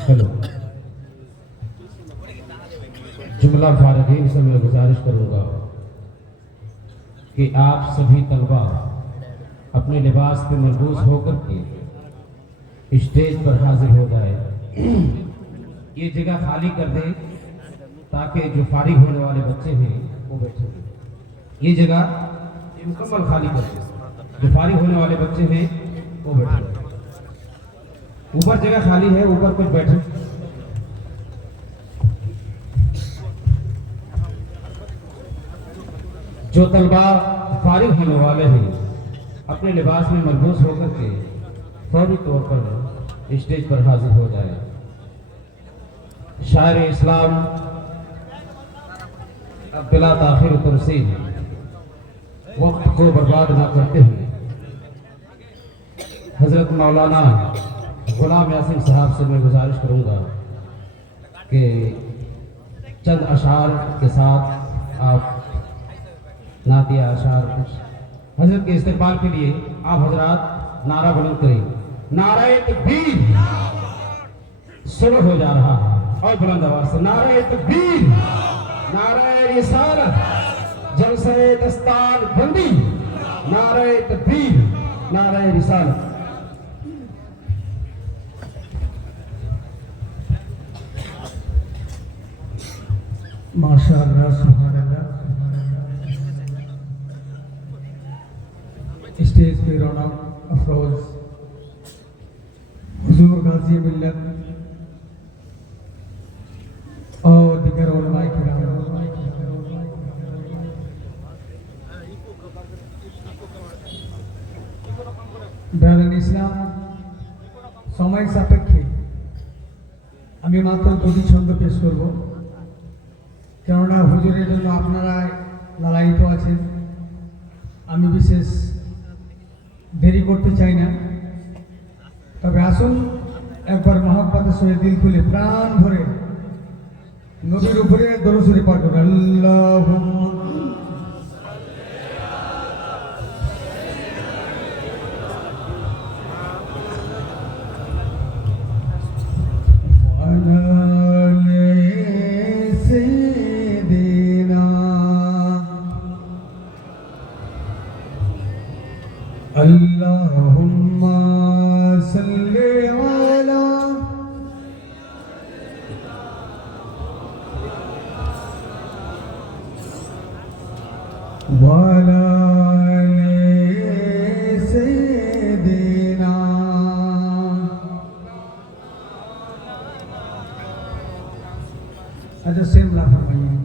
Hello जुमला फारगीन से मैं गुजारिश करूंगा कि आप सभी तलबा अपने लिबास पे मलबूस होकर के स्टेज पर हाजिर हो जाए। ये जगह खाली कर दें ताकि जो फारिग होने वाले बच्चे हैं वो बैठे। ये जगह मुकम्मल खाली कर दें, जो फारिग होने वाले बच्चे हैं वो बैठे। ऊपर जगह खाली है, ऊपर कुछ बैठे। जो तलबा फारिग होने वाले हैं अपने लिबास में मलबूस होकर के फौरी तौर पर स्टेज पर हाजिर हो जाए। शायर इस्लाम बिला ताखिर तरसील वक्त को बर्बाद ना करते हुए हजरत मौलाना गुलाम यासीन साहब से मैं गुजारिश करूंगा कि चंद अशार के साथ आप नातिया अशार कुछ हजरत के इस्तेमाल के लिए आप हजरात नारा बुलंद करें। नारे तकबीर शुरू हो जा रहा है और बुलंद आवाज से नारे तकबीर, नारे रिसालत, जलसे दस्तार बंदी, नारे तकबीर, नारे रिसालत। माशाअल्लाह सुभानअल्लाह। स्टेज पे रौनक अफरोज हुजूर गाजी मिल्लत और दिगर उलमाए किराम, ব্রাদার ইসলাম সময় সাপেক্ষে আমি মাত্র দুটি ছন্দ পেশ করব, কেননা হুজুরের জন্য আপনারা লালায়িত আছেন। আমি বিশেষ দেরি করতে চাই না, তবে আসুন একবার মহব্বতের সঙ্গে দিল খুলে প্রাণ ভরে নবীর উপরে দরুদ শরীফ পাঠ করুন। আল্লাহুম্মা अल्लाहुम्मा सल्ली अला वाला सय्यिदिना। अच्छा सेम ला फरमाइए।